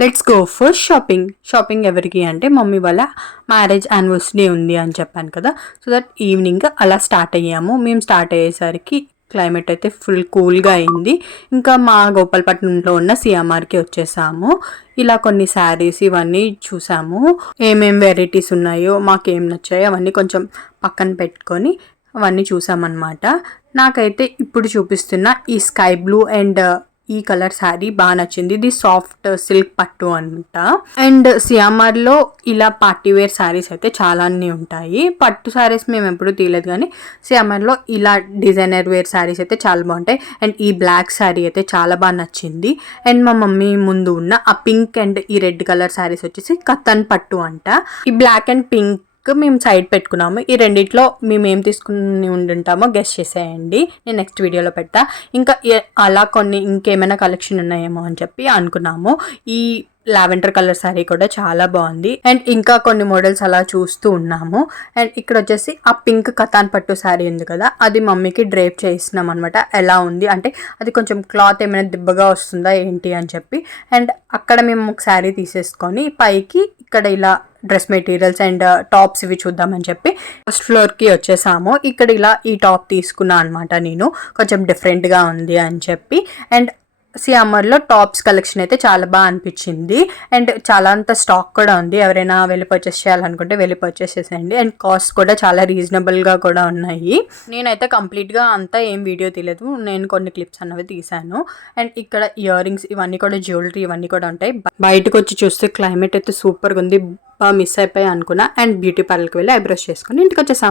Let's go for shopping ఎవరికి అంటే mummy వాళ్ళ మ్యారేజ్ యానివర్సరీ ఉంది అని చెప్పాను కదా. సో దట్ ఈవినింగ్ అలా స్టార్ట్ అయ్యాము. మేము స్టార్ట్ అయ్యేసరికి క్లైమేట్ అయితే ఫుల్ కూల్గా అయింది. ఇంకా మా గోపాలపట్నంలో ఉన్న సిఎంఆర్కి వచ్చేసాము. ఇలా కొన్ని శారీస్ ఇవన్నీ చూసాము. ఏమేం వెరైటీస్ ఉన్నాయో మాకేం నచ్చాయో అవన్నీ కొంచెం పక్కన పెట్టుకొని అవన్నీ చూసామన్నమాట. నాకైతే ఇప్పుడు చూపిస్తున్న ఈ స్కై బ్లూ అండ్ ఈ కలర్ శారీ బాగా నచ్చింది. ఇది సాఫ్ట్ సిల్క్ పట్టు అంట. అండ్ సిఎంఆర్లో ఇలా పార్టీ వేర్ శారీస్ అయితే చాలా ఉంటాయి. పట్టు శారీస్ మేము ఎప్పుడు తీయలేదు, కానీ సిఎంఆర్లో ఇలా డిజైనర్ వేర్ శారీస్ అయితే చాలా బాగుంటాయి. అండ్ ఈ బ్లాక్ శారీ అయితే చాలా బాగా నచ్చింది. అండ్ మా మమ్మీ ముందు ఉన్న ఆ పింక్ అండ్ ఈ రెడ్ కలర్ శారీస్ వచ్చేసి కతన్ పట్టు అంట. ఈ బ్లాక్ అండ్ పింక్ మేము సైడ్ పెట్టుకున్నాము. ఈ రెండిట్లో మేము ఏం తీసుకుని ఉండుంటామో గెస్ట్ చేసేయండి, నేను నెక్స్ట్ వీడియోలో పెడతా. ఇంకా అలా కొన్ని ఇంకేమైనా కలెక్షన్ ఉన్నాయేమో అని చెప్పి అనుకున్నాము. ఈ లావెండర్ కలర్ శారీ కూడా చాలా బాగుంది. అండ్ ఇంకా కొన్ని మోడల్స్ అలా చూస్తూ ఉన్నాము. అండ్ ఇక్కడ వచ్చేసి ఆ పింక్ కతాన్ పట్టు శారీ ఉంది కదా, అది మమ్మీకి డ్రేప్ చేస్తున్నాం అనమాట. ఎలా ఉంది అంటే అది కొంచెం క్లాత్ ఏమైనా దిబ్బగా వస్తుందా ఏంటి అని చెప్పి. అండ్ అక్కడ మేము ఒక శారీ తీసేసుకొని పైకి ఇక్కడ ఇలా డ్రెస్ మెటీరియల్స్ అండ్ టాప్స్ ఇవి చూద్దామని చెప్పి ఫస్ట్ ఫ్లోర్కి వచ్చేసాము. ఇక్కడ ఇలా ఈ టాప్ తీసుకున్నా అనమాట నేను, కొంచెం డిఫరెంట్గా ఉంది అని చెప్పి. అండ్ సిఎంఆర్లో టాప్స్ కలెక్షన్ అయితే చాలా బాగా అనిపించింది. అండ్ చాలా అంత స్టాక్ కూడా ఉంది. ఎవరైనా వెళ్ళి పర్చేస్ చేయాలనుకుంటే వెళ్ళి పర్చేస్ చేసేయండి. అండ్ కాస్ట్ కూడా చాలా రీజనబుల్గా కూడా ఉన్నాయి. నేనైతే కంప్లీట్గా అంతా ఏం వీడియో తీయలేదు, నేను కొన్ని క్లిప్స్ అన్నవి తీసాను. అండ్ ఇక్కడ ఇయర్ రింగ్స్ ఇవన్నీ కూడా జ్యువెలరీ ఇవన్నీ కూడా ఉంటాయి. బయటకు వచ్చి చూస్తే క్లైమేట్ అయితే సూపర్గా ఉంది. బాగా మిస్ అయిపోయి అనుకున్నా. అండ్ బ్యూటీ పార్లర్కి వెళ్ళి ఐబ్రోస్ చేసుకుని ఇంటికి వచ్చేసాను.